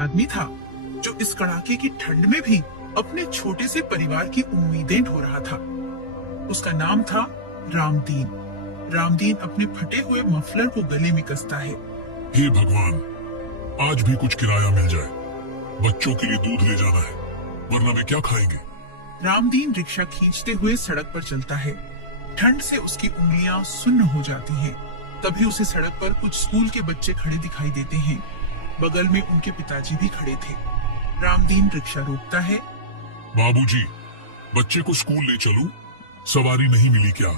आदमी था जो इस कड़ाके की ठंड में भी अपने छोटे से परिवार की उम्मीदें ढो रहा था। उसका नाम था रामदीन। रामदीन अपने फटे हुए मफलर को गले में कसता है। हे भगवान, आज भी कुछ किराया मिल जाए। बच्चों के लिए दूध ले जाना है, वरना वे क्या खाएंगे। रामदीन रिक्शा खींचते हुए सड़क पर चलता है। ठंड से उसकी उंगलियां सुन्न हो जाती हैं। तभी उसे सड़क पर कुछ स्कूल के बच्चे खड़े दिखाई देते हैं। बगल में उनके पिताजी भी खड़े थे। रामदीन रिक्शा रोकता है। बाबूजी, बच्चे को स्कूल ले चलूं? सवारी नहीं मिली क्या?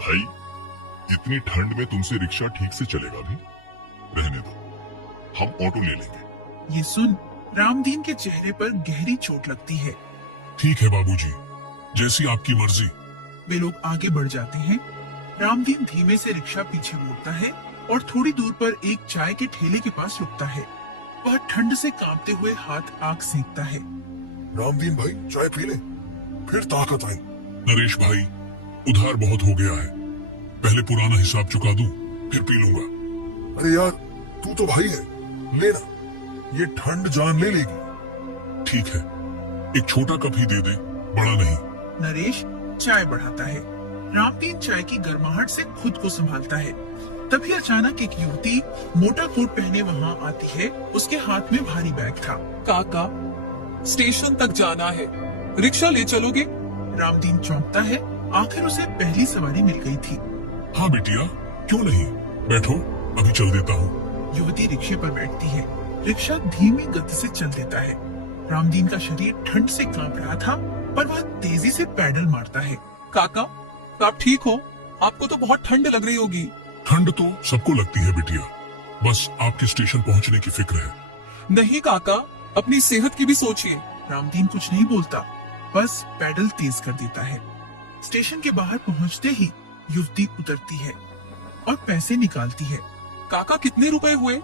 भाई, इतनी ठंड में तुमसे रिक्शा ठीक से चलेगा भी? रहने दो, हम ऑटो ले लेंगे। ये सुन रामदीन के चेहरे पर गहरी चोट लगती है। ठीक है बाबूजी, जैसी आपकी मर्जी। वे लोग आगे बढ़ जाते हैं। रामदीन धीमे से रिक्शा पीछे मोड़ता है और थोड़ी दूर पर एक चाय के ठेले के पास रुकता है। वह ठंड से कांपते हुए हाथ आग सेंकता है। रामदीन भाई, चाय पी ले, फिर ताकत आई। नरेश भाई, उधार बहुत हो गया है। पहले पुराना हिसाब चुका दूं, फिर पी लूंगा। अरे यार, तू तो भाई है, लेना। ये ठंड जान ले लेगी। ठीक है, एक छोटा कप ही दे दे, बड़ा नहीं। नरेश चाय बढ़ाता है। रामदीन चाय की गर्माहट से खुद को संभालता है। तभी अचानक एक युवती मोटा कोट पहने वहां आती है। उसके हाथ में भारी बैग था। काका, स्टेशन तक जाना है, रिक्शा ले चलोगे? रामदीन चौंकता है। आखिर उसे पहली सवारी मिल गई थी। हाँ बिटिया, क्यों नहीं, बैठो, अभी चल देता हूँ। युवती रिक्शे पर बैठती है। रिक्शा धीमी गति से चल देता है। रामदीन का शरीर ठंड से कांप रहा था, पर वह तेजी से पैडल मारता है। काका, आप ठीक हो? आपको तो बहुत ठंड लग रही होगी। ठंड तो सबको लगती है बिटिया, बस आपके स्टेशन पहुँचने की फिक्र है। नहीं काका, अपनी सेहत की भी सोचिए। रामदीन कुछ नहीं बोलता, बस पैडल तेज कर देता है। स्टेशन के बाहर पहुंचते ही युवती उतरती है और पैसे निकालती है। काका, कितने रुपए हुए?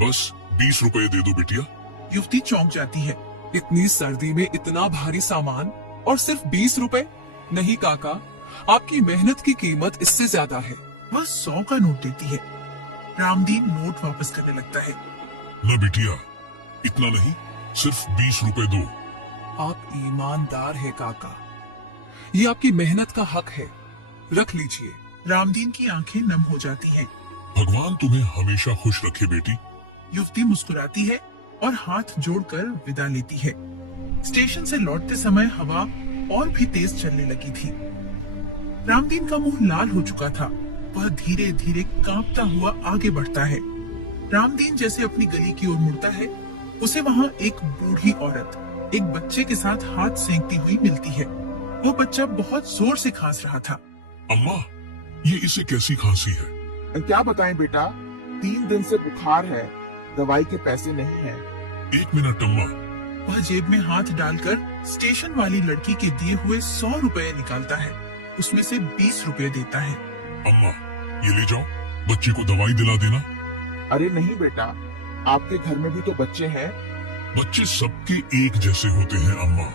बस 20 रुपए दे दो बिटिया। युवती चौंक जाती है। इतनी सर्दी में इतना भारी सामान और सिर्फ 20 रुपए? नहीं काका, आपकी मेहनत की कीमत इससे ज्यादा है। वह 100 का नोट देती है। रामदीन नोट वापस करने लगता है। न बिटिया, इतना नहीं, सिर्फ 20 रुपए दो। आप ईमानदार है काका, ये आपकी मेहनत का हक है, रख लीजिए। रामदीन की आंखें नम हो जाती हैं। भगवान तुम्हें हमेशा खुश रखे बेटी। युवती मुस्कुराती है और हाथ जोड़कर विदा लेती है। स्टेशन से लौटते समय हवा और भी तेज चलने लगी थी। रामदीन का मुंह लाल हो चुका था। वह धीरे धीरे कांपता हुआ आगे बढ़ता है। रामदीन जैसे अपनी गली की ओर मुड़ता है, उसे वहाँ एक बूढ़ी औरत एक बच्चे के साथ हाथ सेंकती हुई मिलती है। वो बच्चा बहुत जोर से खांस रहा था। अम्मा, ये इसे कैसी खांसी है? क्या बताएं बेटा, 3 दिन से बुखार है, दवाई के पैसे नहीं हैं। 1 मिनट अम्मा। वह जेब में हाथ डालकर स्टेशन वाली लड़की के दिए हुए 100 रुपए निकालता है। उसमें से 20 रुपए देता है। अम्मा, ये ले जाओ, बच्चे को दवाई दिला देना। अरे नहीं बेटा, आपके घर में भी तो बच्चे हैं। बच्चे सबके एक जैसे होते हैं अम्मा,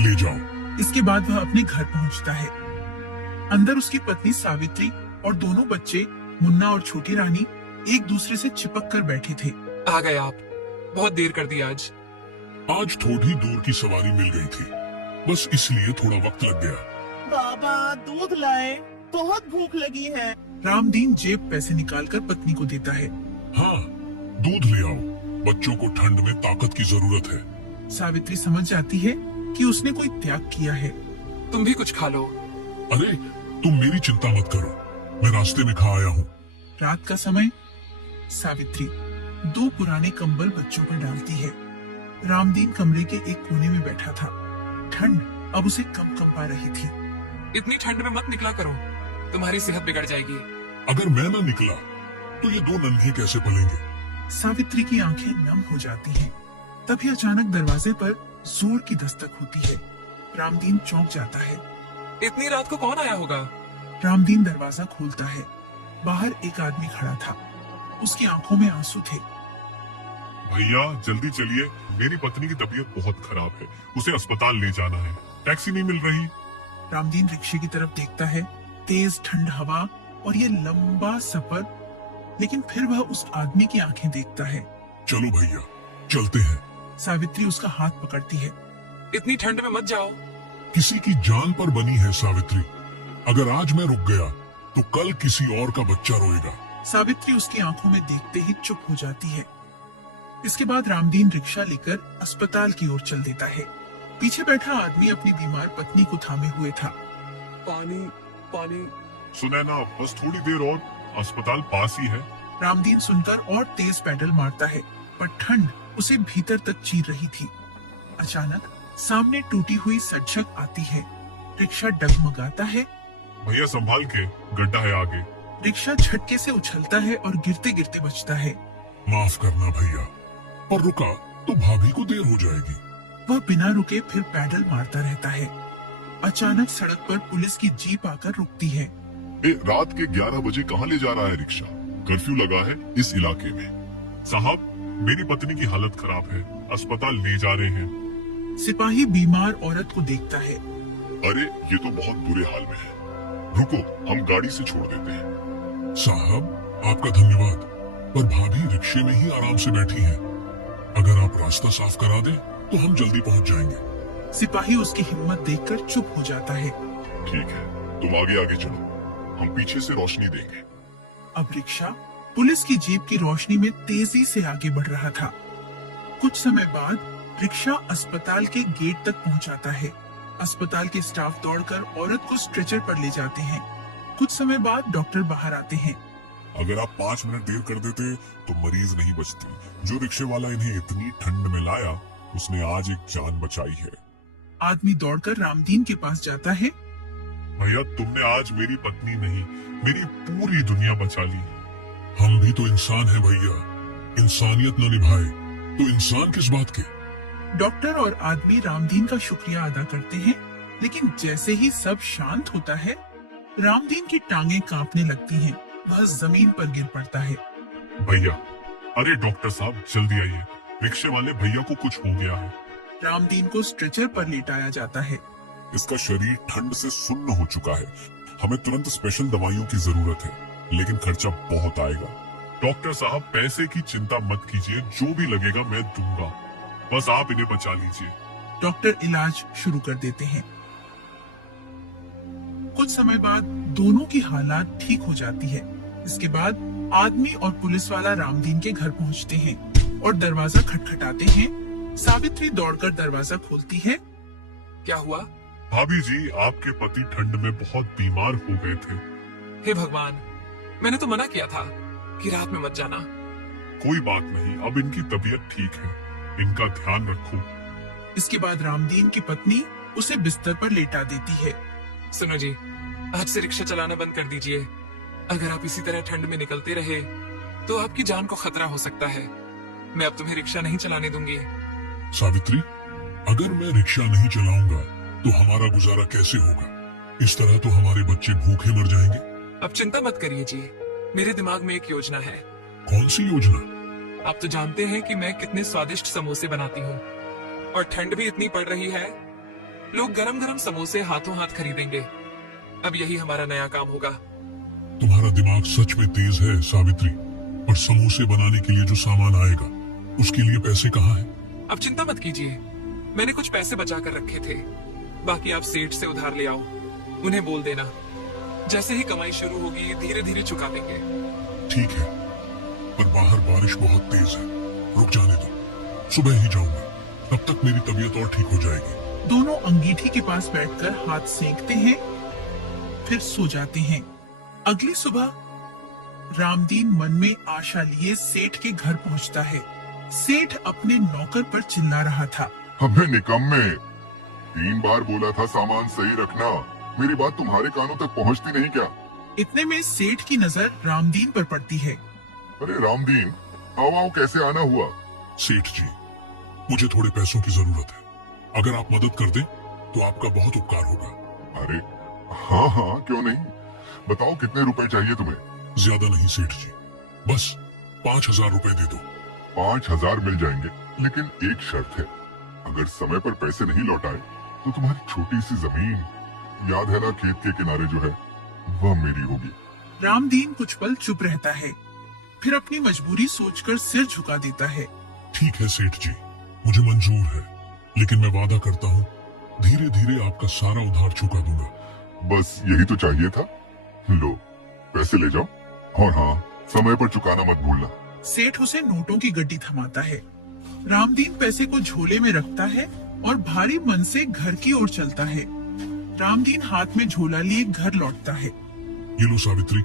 ले जाओ। इसके बाद वह अपने घर पहुंचता है। अंदर उसकी पत्नी सावित्री और दोनों बच्चे मुन्ना और छोटी रानी एक दूसरे से चिपक कर बैठे थे। आ गए आप, बहुत देर कर दी आज। आज थोड़ी दूर की सवारी मिल गई थी, बस इसलिए थोड़ा वक्त लग गया। बाबा, दूध लाए, बहुत भूख लगी है। रामदीन जेब पैसे निकालकर पत्नी को देता है। हाँ, दूध ले आओ, बच्चों को ठंड में ताकत की जरूरत है। सावित्री समझ जाती है कि उसने कोई त्याग किया है। तुम भी कुछ खा लो। अरे, तुम मेरी चिंता मत करो, मैं रास्ते में खा आया हूँ। रात का समय। सावित्री 2 पुराने कंबल बच्चों पर डालती है। रामदीन कमरे के एक कोने में बैठा था। ठंड अब उसे कम पा रही थी। इतनी ठंड में मत निकला करो, तुम्हारी सेहत बिगड़ जाएगी। अगर मैं ना निकला तो ये 2 नन्हे कैसे पलेंगे? सावित्री की आंखें नम हो जाती हैं। तभी अचानक दरवाजे पर जोर की दस्तक होती है। रामदीन चौंक जाता है। इतनी रात को कौन आया होगा? रामदीन दरवाजा खोलता है। बाहर एक आदमी खड़ा था। उसकी आंखों में आंसू थे। भैया, जल्दी चलिए, मेरी पत्नी की तबीयत बहुत खराब है, उसे अस्पताल ले जाना है, टैक्सी नहीं मिल रही। रामदीन रिक्शे की तरफ देखता है। तेज ठंड हवा और ये लंबा सफर, लेकिन फिर वह उस आदमी की आंखें देखता है। चलो भैया, चलते हैं। सावित्री उसका हाथ पकड़ती है। इतनी ठंड में मत जाओ। किसी की जान पर बनी है सावित्री। अगर आज मैं रुक गया तो कल किसी और का बच्चा रोएगा। सावित्री उसकी आंखों में देखते ही चुप हो जाती है। इसके बाद रामदीन रिक्शा लेकर अस्पताल की ओर चल देता है। पीछे बैठा आदमी अपनी बीमार पत्नी को थामे हुए था। पानी पानी। सुनैना, बस थोड़ी देर और, अस्पताल पास ही है। रामदीन सुनकर और तेज पैडल मारता है, पर ठंड उसे भीतर तक चीर रही थी। अचानक सामने टूटी हुई सड़क आती है। रिक्शा डगमगाता है। भैया संभाल के, गड्ढा है आगे। रिक्शा झटके से उछलता है और गिरते गिरते बचता है। माफ करना भैया, पर रुका तो भाभी को देर हो जाएगी। वह बिना रुके फिर पैडल मारता रहता है। अचानक सड़क पर पुलिस की जीप आकर रुकती है। रात के 11 बजे कहाँ ले जा रहा है रिक्शा? कर्फ्यू लगा है इस इलाके में। साहब, मेरी पत्नी की हालत खराब है, अस्पताल ले जा रहे हैं। सिपाही बीमार औरत को देखता है। अरे ये तो बहुत बुरे हाल में है, रुको हम गाड़ी से छोड़ देते हैं। साहब आपका धन्यवाद, पर भाभी रिक्शे में ही आराम से बैठी हैं। अगर आप रास्ता साफ करा दें तो हम जल्दी पहुंच जाएंगे। सिपाही उसकी हिम्मत देखकर चुप हो जाता है। ठीक है, तुम आगे आगे चलो, हम पीछे से रोशनी देंगे। अब रिक्शा पुलिस की जीप की रोशनी में तेजी से आगे बढ़ रहा था। कुछ समय बाद रिक्शा अस्पताल के गेट तक पहुंचाता है। अस्पताल के स्टाफ दौड़कर औरत को स्ट्रेचर पर ले जाते हैं। कुछ समय बाद डॉक्टर बाहर आते हैं। अगर आप 5 मिनट देर कर देते तो मरीज नहीं बचती। जो रिक्शे वाला इन्हें इतनी ठंड में लाया, उसने आज एक जान बचाई है। आदमी दौड़कर रामदीन के पास जाता है। भैया तुमने आज मेरी पत्नी नहीं, मेरी पूरी दुनिया बचा ली। हम भी तो इंसान हैं भैया, इंसानियत न निभाए तो इंसान किस बात के। डॉक्टर और आदमी रामदीन का शुक्रिया अदा करते हैं, लेकिन जैसे ही सब शांत होता है, रामदीन की टांगें कांपने लगती हैं। वह जमीन पर गिर पड़ता है। भैया, अरे डॉक्टर साहब जल्दी आइए, रिक्शे वाले भैया को कुछ हो गया है। रामदीन को स्ट्रेचर पर लेटाया जाता है। इसका शरीर ठंड से सुन्न हो चुका है। हमें तुरंत स्पेशल दवाइयों की जरूरत है, लेकिन खर्चा बहुत आएगा। डॉक्टर साहब पैसे की चिंता मत कीजिए, जो भी लगेगा मैं दूंगा, बस आप इन्हें बचा लीजिए। डॉक्टर इलाज शुरू कर देते हैं। कुछ समय बाद दोनों की हालात ठीक हो जाती है। इसके बाद आदमी और पुलिस वाला रामदीन के घर पहुंचते हैं और दरवाजा खटखटाते हैं। सावित्री दौड़कर दरवाजा खोलती है। क्या हुआ? भाभी जी, आपके पति ठंड में बहुत बीमार हो गए थे। हे भगवान, मैंने तो मना किया था कि रात में मत जाना। कोई बात नहीं, अब इनकी तबीयत ठीक है, इनका ध्यान रखो। इसके बाद रामदीन की पत्नी उसे बिस्तर पर लेटा देती है। सुनो जी, आज से रिक्शा चलाना बंद कर दीजिए। अगर आप इसी तरह ठंड में निकलते रहे तो आपकी जान को खतरा हो सकता है। मैं अब तुम्हें रिक्शा नहीं चलाने दूंगी। सावित्री, अगर मैं रिक्शा नहीं चलाऊंगा तो हमारा गुजारा कैसे होगा? इस तरह तो हमारे बच्चे भूखे मर जाएंगे। अब चिंता मत करिए जी, मेरे दिमाग में एक योजना है। कौन सी योजना? आप तो जानते हैं कि मैं कितने स्वादिष्ट समोसे बनाती हूँ, और ठंड भी इतनी पड़ रही है, लोग गरम गरम समोसे हाथों हाथ खरीदेंगे। अब यही हमारा नया काम होगा। तुम्हारा दिमाग सच में तेज है सावित्री, पर समोसे बनाने के लिए जो सामान आएगा उसके लिए पैसे कहाँ हैं? अब चिंता मत कीजिए, मैंने कुछ पैसे बचा कर रखे थे, बाकी आप सेठ से उधार ले आओ। उन्हें बोल देना, जैसे ही कमाई शुरू होगी धीरे धीरे चुका देंगे। ठीक है, पर बाहर बारिश बहुत तेज है, रुक जाने दो, सुबह ही जाऊंगा, तब तक मेरी तबीयत और ठीक हो जाएगी। दोनों अंगीठी के पास बैठकर हाथ सेंकते हैं, फिर सो जाते हैं। अगली सुबह रामदीन मन में आशा लिए सेठ के घर पहुंचता है। सेठ अपने नौकर पर चिल्ला रहा था। हमें निकम्मे, 3 बार बोला था सामान सही रखना, मेरी बात तुम्हारे कानों तक पहुंचती नहीं क्या? इतने में सेठ की नजर रामदीन पर पड़ती है। अरे रामदीन, आओ कैसे आना हुआ? सेठ जी, मुझे थोड़े पैसों की जरूरत है, अगर आप मदद कर दें तो आपका बहुत उपकार होगा। अरे हाँ हाँ, क्यों नहीं, बताओ कितने रुपए चाहिए तुम्हें? ज्यादा नहीं सेठ जी, बस 5000 रुपए दे दो। 5000 मिल जाएंगे, लेकिन एक शर्त है, अगर समय पर पैसे नहीं लौटाए तो तुम्हारी छोटी सी जमीन, याद है ना खेत के किनारे जो है, वह मेरी होगी। रामदीन कुछ पल चुप रहता है, फिर अपनी मजबूरी सोचकर सिर झुका देता है। ठीक है सेठ जी, मुझे मंजूर है, लेकिन मैं वादा करता हूँ धीरे धीरे आपका सारा उधार चुका दूंगा। बस यही तो चाहिए था। लो, पैसे ले जाओ, और हाँ, समय पर चुकाना मत भूलना। सेठ उसे नोटों की गड्डी थमाता है। रामदीन पैसे को झोले में रखता है और भारी मन से घर की ओर चलता है। रामदीन हाथ में झोला लिए घर लौटता है। ये लो सावित्री,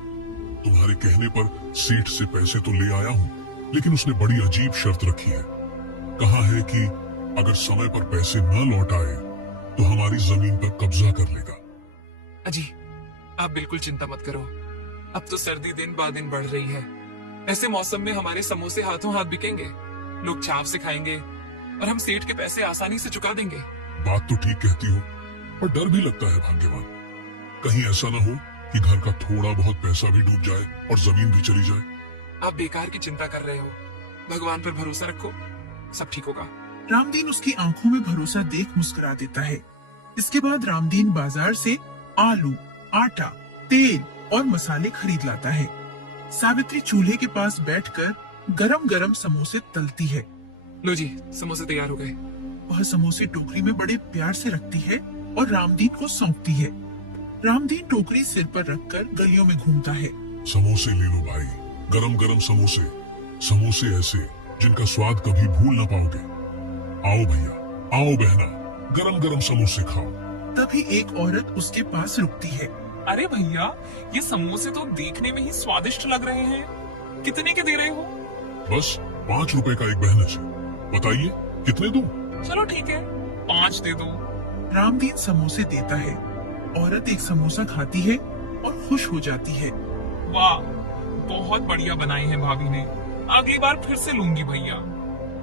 तुम्हारे कहने पर सेठ से पैसे तो ले आया हूँ, लेकिन उसने बड़ी अजीब शर्त रखी है। कहा है कि अगर समय पर पैसे न लौट आए तो हमारी जमीन पर कब्जा कर लेगा। अजी, आप बिल्कुल चिंता मत करो। अब तो सर्दी दिन ब दिन बढ़ रही है। ऐसे मौसम में हमारे समोसे हाथों हाथ बिकेंगे, लोग चाव से खाएंगे और हम सेठ के पैसे आसानी से चुका देंगे। बात तो ठीक कहती हो, पर डर भी लगता है भाग्यवान। कहीं ऐसा ना हो कि घर का थोड़ा बहुत पैसा भी डूब जाए और जमीन भी चली जाए। आप बेकार की चिंता कर रहे हो, भगवान पर भरोसा रखो, सब ठीक होगा। रामदीन उसकी आंखों में भरोसा देख मुस्कुरा देता है। इसके बाद रामदीन बाजार से आलू, आटा, तेल और मसाले खरीद लाता है। सावित्री चूल्हे के पास बैठकर गरम गरम समोसे तलती है। लो जी, समोसे तैयार हो गए। वह समोसे टोकरी में बड़े प्यार से रखती है और रामदीन को सौंपती है। रामदीन टोकरी सिर पर रखकर गलियों में घूमता है। समोसे ले लो भाई, गरम गरम समोसे, समोसे ऐसे जिनका स्वाद कभी भूल ना पाओगे। आओ भैया, आओ बहना, गरम गरम समोसे खाओ। तभी एक औरत उसके पास रुकती है। अरे भैया, ये समोसे तो देखने में ही स्वादिष्ट लग रहे हैं। कितने के दे रहे हो? बस 5 रुपए का एक बहन से। बताइए कितने दूं? चलो ठीक है, 5 दे दो। रामदीन समोसे देता है। औरत एक समोसा खाती है और खुश हो जाती है। वाह, बहुत बढ़िया बनाए हैं भाभी ने। अगली बार फिर से लूंगी भैया।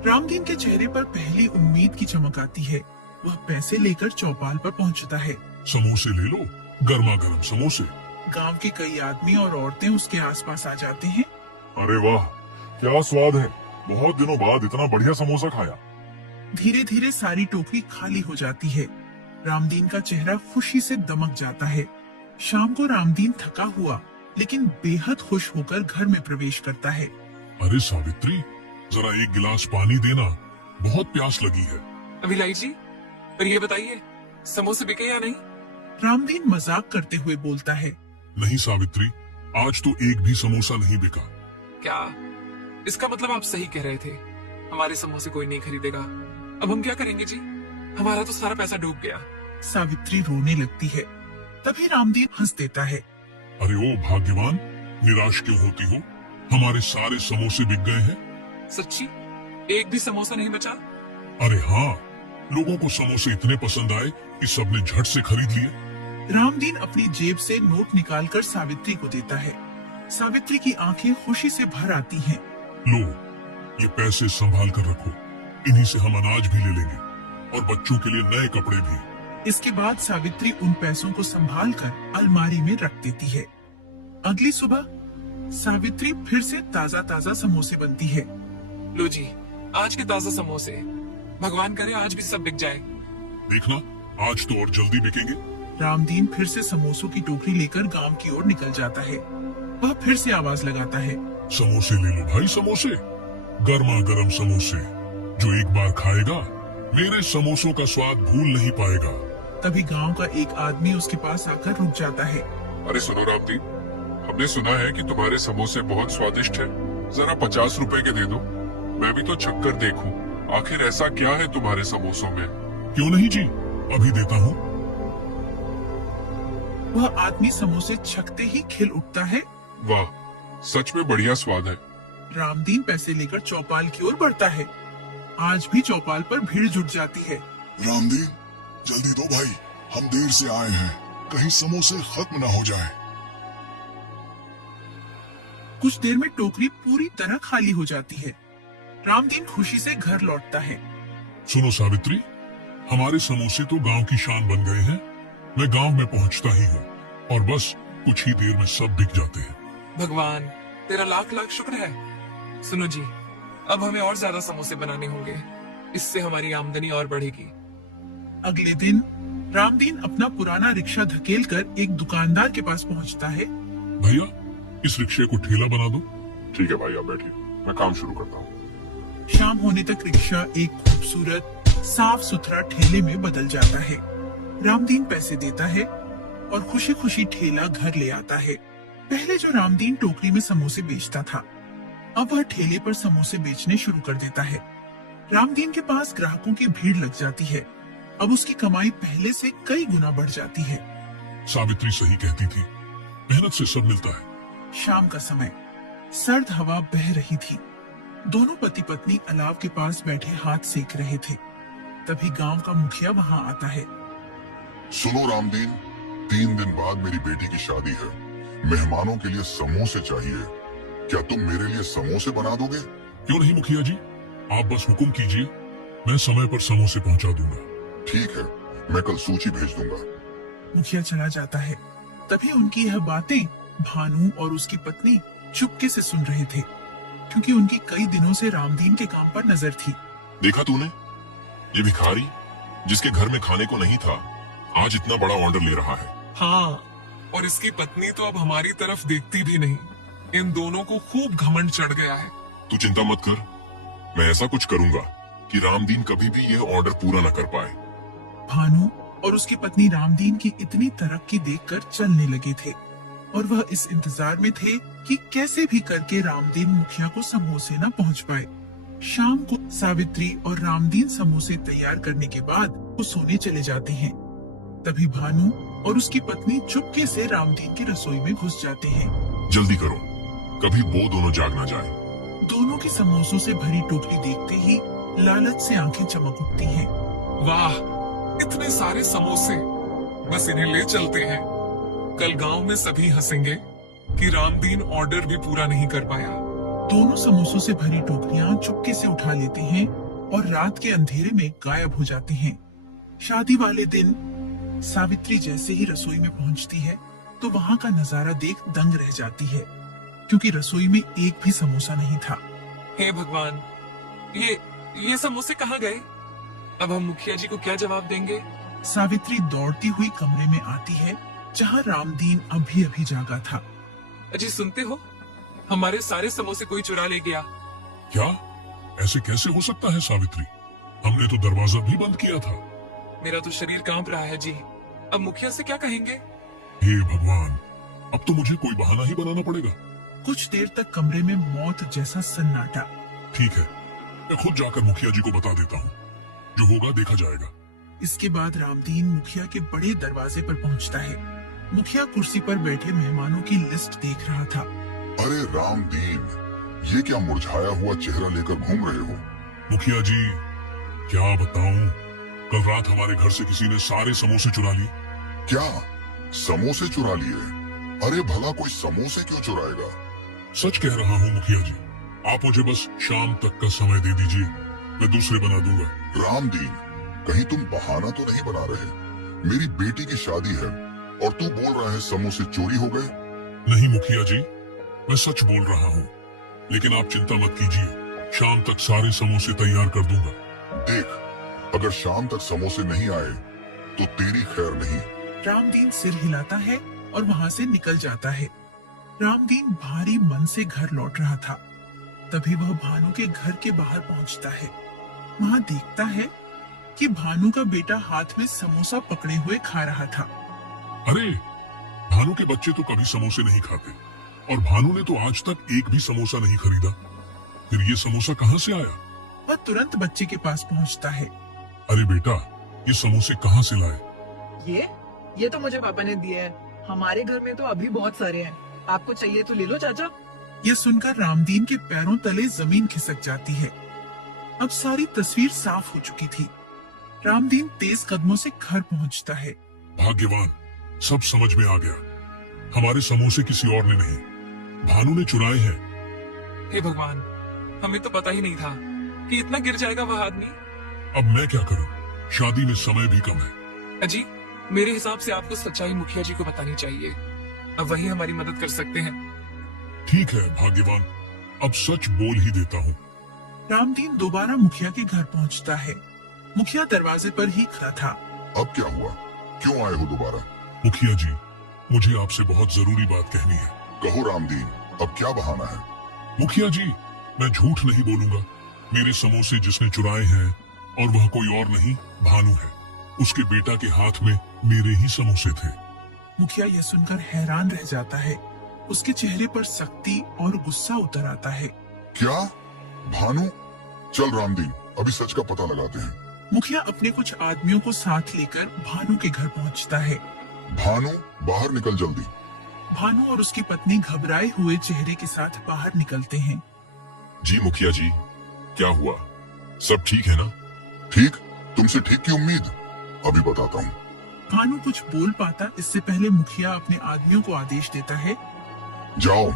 रामदीन के चेहरे पर पहली उम्मीद की चमक आती है। वह पैसे लेकर चौपाल पर पहुंचता है। समोसे ले लो, गर्मा गर्म समोसे। गांव के कई आदमी और औरतें उसके आसपास आ जाते हैं। अरे वाह, क्या स्वाद है, बहुत दिनों बाद इतना बढ़िया समोसा खाया। धीरे धीरे सारी टोकरी खाली हो जाती है। रामदीन का चेहरा खुशी से दमक जाता है। शाम को रामदीन थका हुआ लेकिन बेहद खुश होकर घर में प्रवेश करता है। अरे सावित्री, जरा एक गिलास पानी देना, बहुत प्यास लगी है। अभिलाई जी, पर ये बताइए, समोसे बिके या नहीं? रामदीन मजाक करते हुए बोलता है। नहीं सावित्री, आज तो एक भी समोसा नहीं बिका। क्या इसका मतलब आप सही कह रहे थे? हमारे समोसे कोई नहीं खरीदेगा। अब हम क्या करेंगे जी? हमारा तो सारा पैसा डूब गया। सावित्री रोने लगती है। तभी रामदीन हंस देता है। अरे ओ भाग्यवान, निराश क्यों होती हो? हमारे सारे समोसे बिक गए हैं। सच्ची? एक भी समोसा नहीं बचा? अरे हाँ, लोगों को समोसे इतने पसंद आए कि सबने झट से खरीद लिए। रामदीन अपनी जेब से नोट निकालकर सावित्री को देता है। सावित्री की आंखें खुशी से भर आती हैं। लो, ये पैसे संभाल कर रखो, इन्हीं से हम अनाज भी ले लेंगे और बच्चों के लिए नए कपड़े भी। इसके बाद सावित्री उन पैसों को संभाल कर अलमारी में रख देती है। अगली सुबह सावित्री फिर से ताजा ताजा समोसे बनती है। लो जी, आज के ताजा समोसे। भगवान करे आज भी सब बिक जाए। देखना, आज तो और जल्दी बिकेंगे। रामदीन फिर से समोसों की टोकरी लेकर गांव की ओर निकल जाता है। वह फिर से आवाज लगाता है। समोसे ले लो भाई, समोसे, गर्मा गर्म समोसे। जो एक बार खाएगा मेरे समोसों का स्वाद भूल नहीं पाएगा। तभी गांव का एक आदमी उसके पास आकर रुक जाता है। अरे सुनो रामदीन, हमने सुना है कि तुम्हारे समोसे बहुत स्वादिष्ट हैं। जरा 50 रुपए के दे दो, मैं भी तो छक कर देखूं, आखिर ऐसा क्या है तुम्हारे समोसों में। क्यों नहीं जी, अभी देता हूँ। वह आदमी समोसे छकते ही खिल उठता है। वाह, सच में बढ़िया स्वाद है। रामदीन पैसे लेकर चौपाल की ओर बढ़ता है। आज भी चौपाल पर भीड़ जुट जाती है। रामदीन, जल्दी दो भाई, हम देर से आए हैं, कहीं समोसे खत्म ना हो जाए। कुछ देर में टोकरी पूरी तरह खाली हो जाती है। रामदीन खुशी से घर लौटता है। सुनो सावित्री, हमारे समोसे तो गांव की शान बन गए हैं। मैं गांव में पहुंचता ही हूँ और बस कुछ ही देर में सब बिक जाते हैं। भगवान तेरा लाख लाख शुक्र है। सुनो जी, अब हमें और ज्यादा समोसे बनाने होंगे, इससे हमारी आमदनी और बढ़ेगी। अगले दिन रामदीन अपना पुराना रिक्शा धकेलकर एक दुकानदार के पास पहुंचता है। भैया, इस रिक्शे को ठेला बना दो। ठीक है भाई, आप बैठिए, मैं काम शुरू करता हूँ। शाम होने तक रिक्शा एक खूबसूरत साफ सुथरा ठेले में बदल जाता है। रामदीन पैसे देता है और खुशी खुशी ठेला घर ले आता है। पहले जो रामदीन टोकरी में समोसे बेचता था, अब वह ठेले पर समोसे बेचने शुरू कर देता है। रामदीन के पास ग्राहकों की भीड़ लग जाती है। अब उसकी कमाई पहले से कई गुना बढ़ जाती है। सावित्री सही कहती थी, मेहनत से सब मिलता है। शाम का समय, सर्द हवा बह रही थी। दोनों पति पत्नी अलाव के पास बैठे हाथ सेक रहे थे। तभी गांव का मुखिया वहां आता है। सुनो रामदीन, 3 दिन बाद मेरी बेटी की शादी है। मेहमानों के लिए समोसे चाहिए। क्या तुम मेरे लिए समोसे बना दोगे? क्यों नहीं मुखिया जी, आप बस हुक्म कीजिए, मैं समय पर समोसे पहुंचा दूंगा। ठीक है, मैं कल सूची भेज दूंगा। मुखिया चला जाता है। तभी उनकी यह बातें भानु और उसकी पत्नी चुपके से सुन रहे थे, क्योंकि उनकी कई दिनों से रामदीन के काम पर नजर थी। देखा तूने, ये भिखारी जिसके घर में खाने को नहीं था, आज इतना बड़ा ऑर्डर ले रहा है। हाँ, और इसकी पत्नी तो अब हमारी तरफ देखती भी नहीं। इन दोनों को खूब घमंड चढ़ गया है। तू चिंता मत कर, मैं ऐसा कुछ करूंगा कि रामदीन कभी भी ये ऑर्डर पूरा न कर पाए। भानु और उसकी पत्नी रामदीन की इतनी तरक्की देखकर चलने लगे थे और वह इस इंतजार में थे कि कैसे भी करके रामदीन मुखिया को समोसे न पहुंच पाए। शाम को सावित्री और रामदीन समोसे तैयार करने के बाद वो सोने चले जाते हैं। तभी भानु और उसकी पत्नी चुपके से रामदीन की रसोई में घुस जाते हैं। जल्दी करो, कभी वो दोनों जाग ना जाए। दोनों की समोसों से भरी टोकरी देखते ही लालच से आंखें चमक उठती हैं। वाह, इतने सारे समोसे, बस इन्हें ले चलते हैं। कल गांव में सभी हंसेंगे कि रामदीन ऑर्डर भी पूरा नहीं कर पाया। दोनों समोसों से भरी टोकरियां चुपके से उठा लेते हैं और रात के अंधेरे में गायब हो जाते हैं। शादी वाले दिन सावित्री जैसे ही रसोई में पहुंचती है तो वहां का नजारा देख दंग रह जाती है, क्योंकि रसोई में एक भी समोसा नहीं था। हे भगवान, ये समोसे कहाँ गए? अब हम मुखिया जी को क्या जवाब देंगे? सावित्री दौड़ती हुई कमरे में आती है जहां रामदीन अभी अभी जागा था। अजी सुनते हो, हमारे सारे समोसे कोई चुरा ले गया। क्या? ऐसे कैसे हो सकता है सावित्री? हमने तो दरवाजा भी बंद किया था। मेरा तो शरीर कांप रहा है जी। अब मुखिया से क्या कहेंगे? हे भगवान, अब तो मुझे कोई बहाना ही बनाना पड़ेगा। कुछ देर तक कमरे में मौत जैसा सन्नाटा। ठीक है, मैं खुद जाकर मुखिया जी को बता देता हूँ। जो होगा देखा जाएगा। इसके बाद रामदीन मुखिया के बड़े दरवाजे पर पहुंचता है। मुखिया कुर्सी पर बैठे मेहमानों की लिस्ट देख रहा था। अरे रामदीन, ये क्या मुरझाया हुआ चेहरा लेकर घूम रहे हो? मुखिया जी, क्या बताऊं, कल रात हमारे घर से किसी ने सारे समोसे चुरा लिए। क्या समोसे चुरा लिए? अरे भला कोई समोसे क्यों चुराएगा? सच कह रहा हूँ मुखिया जी, आप मुझे बस शाम तक का समय दे दीजिए, मैं दूसरे बना दूंगा। रामदीन, कहीं तुम बहाना तो नहीं बना रहे? मेरी बेटी की शादी है और तू बोल रहा है समोसे चोरी हो गए? नहीं मुखिया जी, मैं सच बोल रहा हूँ, लेकिन आप चिंता मत कीजिए, शाम तक सारे समोसे तैयार कर दूंगा। देख, अगर शाम तक समोसे नहीं आए तो तेरी खैर नहीं। रामदीन सिर हिलाता है और वहां से निकल जाता है। रामदीन भारी मन से घर लौट रहा था। तभी वह भानु के घर के बाहर पहुंचता है। वहां देखता है कि भानु का बेटा हाथ में समोसा पकड़े हुए खा रहा था। अरे, भानु के बच्चे तो कभी समोसे नहीं खाते, और भानु ने तो आज तक एक भी समोसा नहीं खरीदा। फिर ये समोसा कहाँ से आया? वह तुरंत बच्चे के पास पहुंचता है। अरे बेटा, ये समोसे कहाँ से लाए? ये तो मुझे पापा ने दिए हैं। हमारे घर में तो अभी बहुत सारे हैं। आपको चाहिए तो ले लो चाचा। यह सुनकर रामदीन के पैरों तले जमीन खिसक जाती है। अब सारी तस्वीर साफ हो चुकी थी। रामदीन तेज कदमों से घर पहुंचता है। भाग्यवान, सब समझ में आ गया। हमारे समोसे किसी और ने नहीं, भानु ने चुराए हैं। हे भगवान, हमें तो पता ही नहीं था कि इतना गिर जाएगा वह आदमी। अब मैं क्या करूं? शादी में समय भी कम है। अजी, मेरे हिसाब से आपको सच्चाई मुखिया जी को बतानी चाहिए। अब वही हमारी मदद कर सकते हैं। ठीक है भाग्यवान, अब सच बोल ही देता हूँ। रामदीन दोबारा मुखिया के घर पहुंचता है। मुखिया दरवाजे पर ही खड़ा था। अब क्या हुआ? क्यों आए हो दोबारा? मुखिया जी, मुझे आपसे बहुत जरूरी बात कहनी है। कहो रामदीन, अब क्या बहाना है? मुखिया जी, मैं झूठ नहीं बोलूंगा, मेरे समोसे जिसने चुराए हैं और वह कोई और नहीं भानु है। उसके बेटा के हाथ में मेरे ही समोसे थे। मुखिया यह सुनकर हैरान रह जाता है। उसके चेहरे पर सख्ती और गुस्सा उतर आता है। क्या भानु? चल रामदीन, अभी सच का पता लगाते हैं। मुखिया अपने कुछ आदमियों को साथ लेकर भानु के घर पहुंचता है। भानु, बाहर निकल जल्दी। भानु और उसकी पत्नी घबराए हुए चेहरे के साथ बाहर निकलते हैं। जी मुखिया जी, क्या हुआ? सब ठीक है ना? ठीक? तुमसे ठीक की उम्मीद? अभी बताता हूँ। भानु कुछ बोल पाता इससे पहले मुखिया अपने आदमियों को आदेश देता है। जाओ,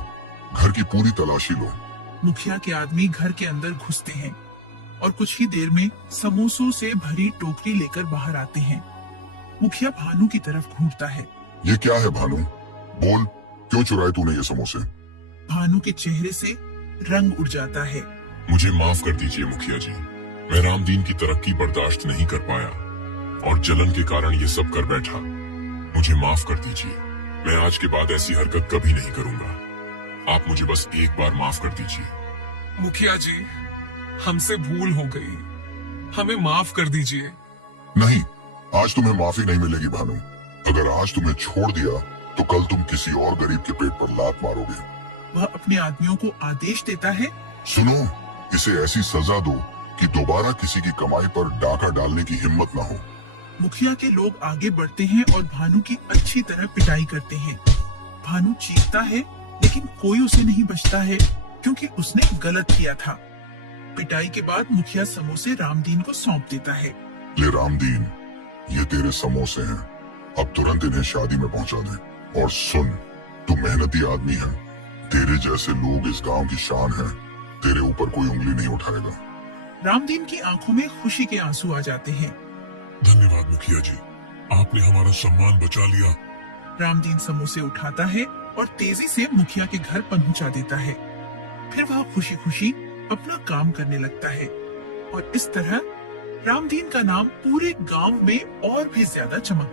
घर की पूरी तलाशी लो। मुखिया के आदमी घर के अंदर घुसते हैं और कुछ ही देर में समोसों से भरी टोकरी लेकर बाहर आते हैं। मुखिया भानु की तरफ घूरता है। ये क्या है भानु? बोल, क्यों चुराए तूने ये समोसे? भानु के चेहरे से रंग उड़ जाता है। मुझे माफ कर दीजिए मुखिया जी, मैं रामदीन की तरक्की बर्दाश्त नहीं कर पाया और जलन के कारण ये सब कर बैठा। मुझे माफ कर दीजिए, मैं आज के बाद ऐसी हरकत कभी नहीं करूंगा। आप मुझे बस एक बार माफ कर दीजिए। मुखिया जी, हमसे भूल हो गई, हमें माफ कर दीजिए। नहीं, आज तुम्हें माफी नहीं मिलेगी भानु। अगर आज तुम्हें छोड़ दिया तो कल तुम किसी और गरीब के पेट पर लात मारोगे। वह अपने आदमियों को आदेश देता है। सुनो, इसे ऐसी सजा दो कि दोबारा किसी की कमाई पर डाका डालने की हिम्मत ना हो। मुखिया के लोग आगे बढ़ते हैं और भानु की अच्छी तरह पिटाई करते हैं। भानु चीखता है लेकिन कोई उसे नहीं बचता है क्योंकि उसने गलत किया था। पिटाई के बाद मुखिया समोसे रामदीन को सौंप देता है। ले रामदीन, ये तेरे समोसे हैं। अब तुरंत इन्हें शादी में पहुंचा दे। और सुन, तू मेहनती आदमी है, तेरे जैसे लोग इस गांव की शान है। तेरे ऊपर कोई उंगली नहीं उठाएगा। रामदीन की आंखों में खुशी के आंसू आ जाते हैं। धन्यवाद मुखिया जी, आपने हमारा सम्मान बचा लिया। रामदीन समोसे उठाता है और तेजी से मुखिया के घर पहुंचा देता है। फिर वह खुशी खुशी अपना काम करने लगता है और इस तरह रामदीन का नाम पूरे गांव में और भी ज्यादा चमक